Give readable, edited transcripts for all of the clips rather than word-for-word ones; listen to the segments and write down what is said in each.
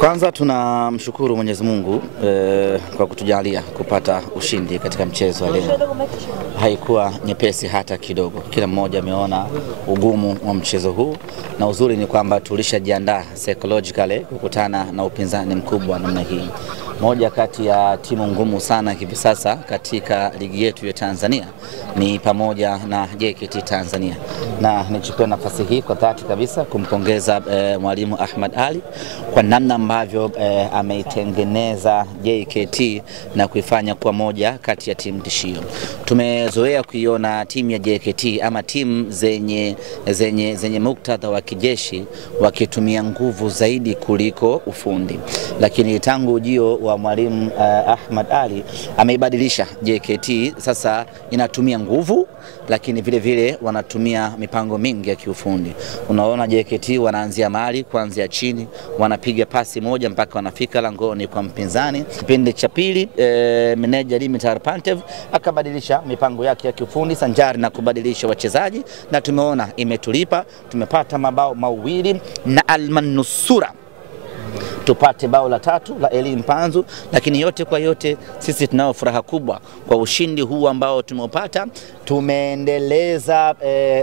Kwanza tunamshukuru Mwenyezi Mungu kwa kutujalia kupata ushindi katika mchezo wa leo. Haikuwa nyepesi hata kidogo. Kila mmoja ameona ugumu wa mchezo huu, na uzuri ni kwamba tulishajiandaa psychologically kukutana na upinzani mkubwa namna hii. Moja kati ya timu ngumu sana hivi sasa katika ligi yetu ya Tanzania ni pamoja na JKT Tanzania, na nichukue nafasi hii kwa dhati kabisa kumpongeza mwalimu Ahmad Ali kwa namna ambavyo ameitengeneza JKT na kuifanya kuwa moja kati ya timu tishio. Tumezoea kuiona timu ya JKT ama timu zenye muktadha wa kijeshi wakitumia nguvu zaidi kuliko ufundi, lakini tangu ujio wa mwalimu Ahmad Ali ameibadilisha JKT. Sasa inatumia nguvu, lakini vile vile wanatumia mipango mingi ya kiufundi. Unaona JKT wanaanzia mahali kuanzia chini, wanapiga pasi moja mpaka wanafika langoni kwa mpinzani. Kipindi cha pili meneja Dimitar Pantev akabadilisha mipango yake ya kiufundi sanjari na kubadilisha wachezaji, na tumeona imetulipa. Tumepata mabao mawili na almanusura tupate bao la 3 la Eli Mpanzu, lakini yote kwa yote sisi tunao furaha kubwa kwa ushindi huu ambao tumepata. Tumeendeleza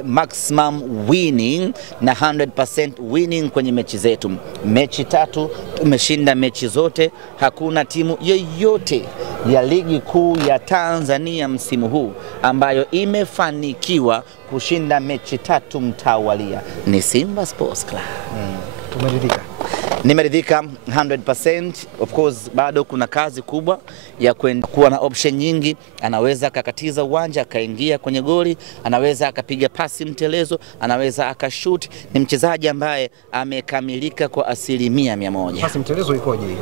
maximum winning na 100% winning kwenye mechi zetu. Mechi 3 tumeshinda mechi zote. Hakuna timu yoyote ya ligi kuu ya Tanzania msimu huu ambayo imefanikiwa kushinda mechi 3 mtawalia. Ni Simba Sports Club. Tumeridhika. Nimeridhika 100%. Of course bado kuna kazi kubwa ya kuwa na option nyingi. Anaweza akakatiza uwanja akaingia kwenye goli, anaweza akapiga pasi mtelezo, anaweza akashoot. Ni mchezaji ambaye amekamilika kwa 100%. Pasi mtelezo ikoje hiyo?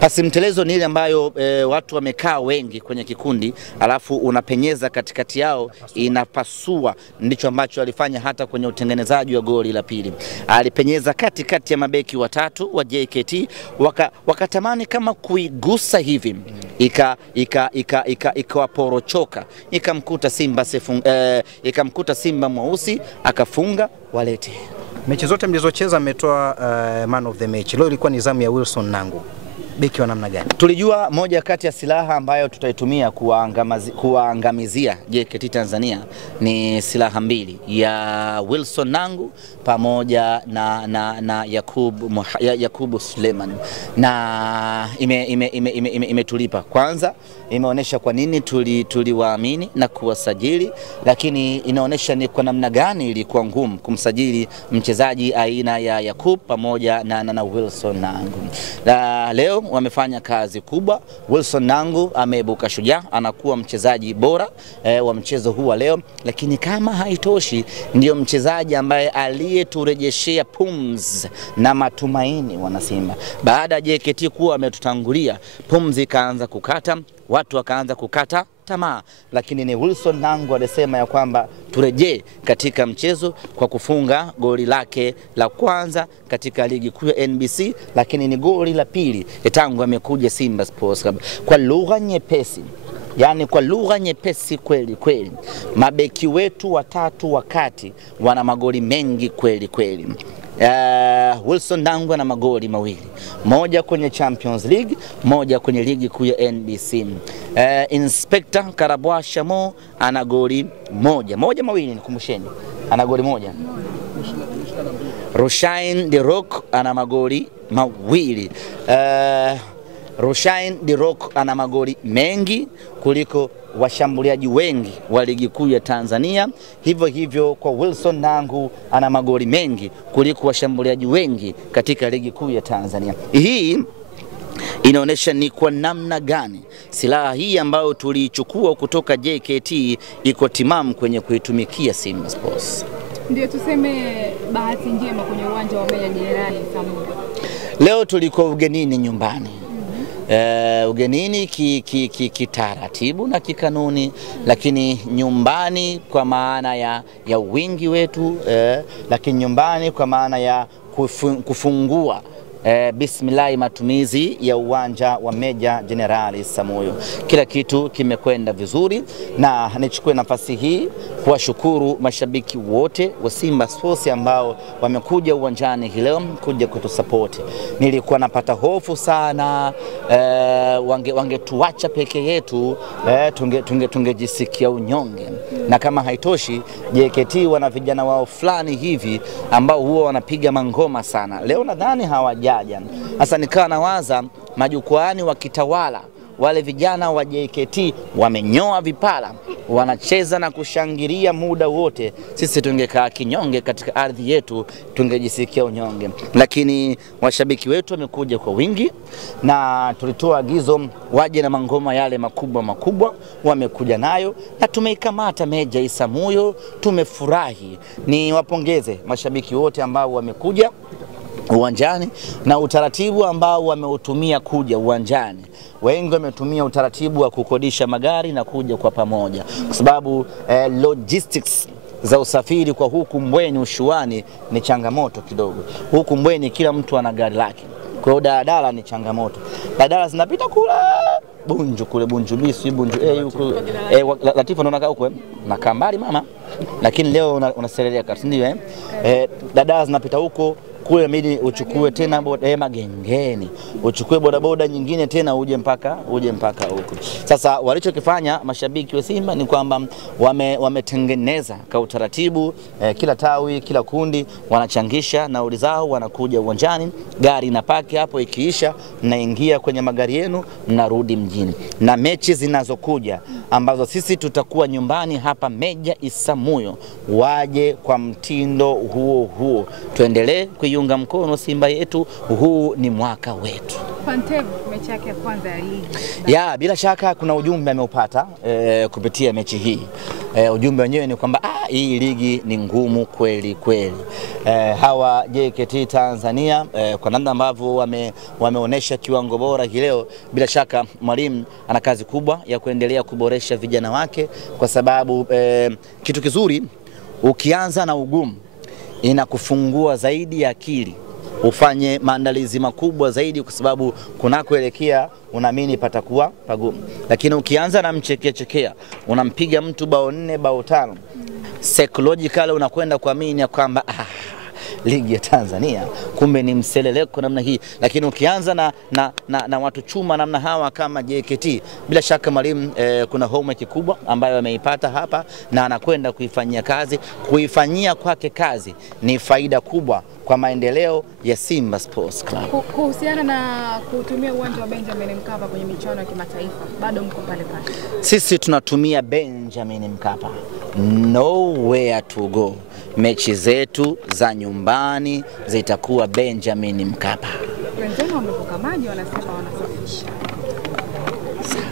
Pasi mtelezo ni ile ambayo watu wamekaa wengi kwenye kikundi, alafu unapenyeza katikati yao, inapasua. Ndicho ambacho alifanya hata kwenye utengenezaji wa goli la pili. Alipenyeza katikati ya mabeki watatu wa JKT, wakatamani kama kuigusa hivi, ikawaporochoka, ikamkuta Simba mweusi, akafunga walete. Mechi zote mlizocheza mmetoa man of the match. Leo ilikuwa ni zamu ya Wilson Nangu. Beki wa namna gani? Tulijua moja kati ya silaha ambayo tutaitumia kuangamizia JKT Tanzania ni silaha mbili, ya Wilson Nangu pamoja na Yakubu Suleiman, na imetulipa. Kwanza imeonesha kwa nini tuliwaamini na kuwasajili, lakini inaonesha ni kwa namna gani ilikuwa ngumu kumsajili mchezaji aina ya Yakub pamoja na Wilson Nangu. Leo wamefanya kazi kubwa. Wilson Nangu ameibuka shujaa, anakuwa mchezaji bora wa mchezo huu wa leo, lakini kama haitoshi ndio mchezaji ambaye aliyeturejeshea pumzi na matumaini wana Simba. Baada ya JKT kuwa ametutangulia, pumzi kaanza kukata, watu wakaanza kukata tamaa, lakini ni Wilson Nangu alisema ya kwamba turejee katika mchezo kwa kufunga goli lake la kwanza katika ligi kuu ya NBC, lakini ni goli la pili tangu amekuja Simba Sports Club. Kwa lugha nyepesi, yani kwa lugha nyepesi kweli, mabeki wetu watatu wakati wana magoli mengi kweli. Wilson Nangu ana magoli mawili, moja kwenye Champions League, moja kwenye ligi kuu ya NBC. Inspector Karabwa Shamo ana goli mawili, nikumbusheni, ana goli moja. Rushain De Rock ana magoli mawili. Rushain De Rock ana magoli mengi kuliko washambuliaji wengi wa ligi kuu ya Tanzania. Hivyo kwa Wilson Nangu ana magoli mengi kuliko washambuliaji wengi katika ligi kuu ya Tanzania. Hii inaonesha ni kwa namna gani silaha hii ambayo tuliichukua kutoka JKT iko timamu kwenye kuitumikia Simba Sports. Ndio tuseme bahati njema kwenye uwanja wa Meja Jenerali Samuel. Leo tulikuwa ugenini nyumbani. Ugenini kitaratibu na kikanuni, lakini nyumbani kwa maana ya wingi wetu, lakini nyumbani kwa maana ya kufungua bismillah matumizi ya uwanja wa Meja Jenerali Samuel. Kila kitu kimekwenda vizuri, na nichukue nafasi hii kuwashukuru mashabiki wote wa Simba Sports ambao wamekuja uwanjani hii leo kuja kutusupport. Nilikuwa napata hofu sana wangetuacha peke yetu, tungejisikia unyonge. Na kama haitoshi, JKT wana vijana wao fulani hivi ambao huwa wanapiga mangoma sana. Leo nadhani hawajaja. Sasa nikawa nawaza majukwaani wakitawala, wale vijana wa JKT wamenyoa vipala, wanacheza na kushangilia muda wote. Sisi tungekaa kinyonge katika ardhi yetu, tungejisikia unyonge. Lakini washabiki wetu wamekuja kwa wingi na tulitoa agizo waje na mangoma yale makubwa, wamekuja nayo na tumeikamata Meja Isamuhyo. Tumefurahi. Ni wapongeze mashabiki wote ambao wamekuja uwanjani na utaratibu ambao wameutumia kuja uwanjani. Wengi wametumia utaratibu wa kukodisha magari na kuja kwa pamoja, kwa sababu logistics za usafiri kwa huku Mbweni Ushuani ni changamoto kidogo. Huku Mbweni kila mtu ana gari lake, kwa hiyo daladala ni changamoto. Daladala zinapita Bunju kule, Bunju Bisi, Bunju huko. Latifa unaona huko na kambali mama, lakini leo unaseleleka, ndio daladala zinapita huko. Kule midi uchukue tena Magengeni, uchukue bodaboda nyingine tena uje mpaka huko. Sasa walichokifanya mashabiki wa Simba ni kwamba wametengeneza kwa utaratibu, kila tawi, kila kundi wanachangisha nauli zao, wanakuja uwanjani, gari inapaki hapo, ikiisha mnaingia kwenye magari yenu mnarudi mjini. Na mechi zinazokuja ambazo sisi tutakuwa nyumbani hapa Meja Isamuhyo, waje kwa mtindo huo. Tuendelee kuiunga mkono Simba yetu, huu ni mwaka wetu. Pantev, mechi yake ya kwanza ya ligi. Ya, bila shaka kuna ujumbe ameupata kupitia mechi hii. Ujumbe wenyewe ni kwamba hii ligi ni ngumu kweli. Hawa JKT Tanzania kwa namna ambavyo wameonesha kiwango bora hii leo, bila shaka mwalimu ana kazi kubwa ya kuendelea kuboresha vijana wake, kwa sababu kitu kizuri ukianza na ugumu inakufungua zaidi akili, ufanye maandalizi makubwa zaidi, kwa sababu kunakoelekea unaamini patakuwa pagumu. Lakini ukianza na mchekea, unampiga mtu bao 4 bao 5, psychologically unakwenda kuamini kwamba ligi ya Tanzania kumbe ni mseleleko namna hii. Lakini ukianza na watu chuma namna hawa kama JKT, bila shaka mwalimu kuna homework kubwa ambayo ameipata hapa na anakwenda kuifanyia kazi. Kuifanyia kwake kazi ni faida kubwa kwa maendeleo ya Simba Sports Club. Kuhusiana na kutumia uwanja wa Benjamin Mkapa kwenye michuano ya kimataifa, bado mko pale? Sisi tunatumia Benjamin Mkapa, nowhere to go. Mechi zetu za nyumbani zitakuwa Benjamin Mkapa. Wenzenu wamevuka maji, wanasema wanasafisha.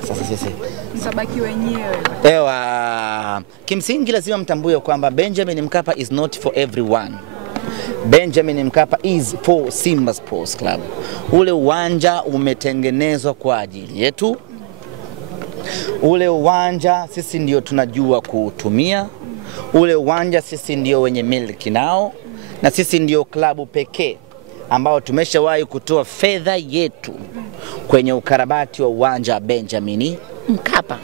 Sasa sisi mtabaki wenyewe. Kimsingi lazima mtambue kwamba Benjamin Mkapa is not for everyone. Benjamin Mkapa is for Simba Sports Club. Ule uwanja umetengenezwa kwa ajili yetu. Ule uwanja sisi ndio tunajua kuutumia. Ule uwanja sisi ndio wenye miliki nao, na sisi ndio klabu pekee ambao tumeshawahi kutoa fedha yetu kwenye ukarabati wa uwanja wa Benjamin Mkapa.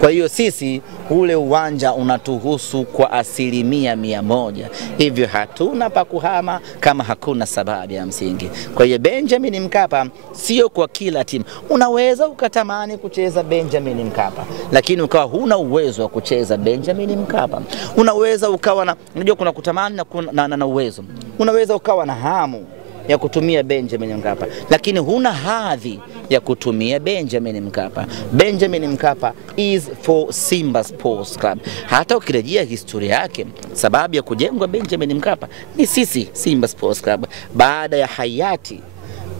Kwa hiyo sisi ule uwanja unatuhusu kwa 100%. Hivyo hatuna pa kuhama kama hakuna sababu ya msingi. Kwa hiyo Benjamin Mkapa sio kwa kila timu. Unaweza ukatamani kucheza Benjamin Mkapa, lakini ukawa huna uwezo wa kucheza Benjamin Mkapa. Unaweza ukawa unajua kuna kutamani na uwezo. Unaweza ukawa na hamu ya kutumia Benjamin Mkapa, lakini huna hadhi ya kutumia Benjamin Mkapa. Benjamin Mkapa is for Simba Sports Club. Hata ukirejea historia yake, sababu ya kujengwa Benjamin Mkapa ni sisi Simba Sports Club. Baada ya hayati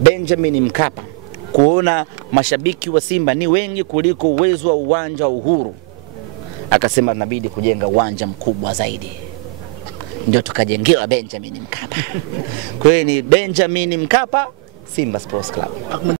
Benjamin Mkapa kuona mashabiki wa Simba ni wengi kuliko uwezo wa uwanja wa Uhuru, akasema inabidi kujenga uwanja mkubwa zaidi. Ndio tukajengewa Benjamin Mkapa. Kwa hiyo ni Benjamin Mkapa, Simba Sports Club.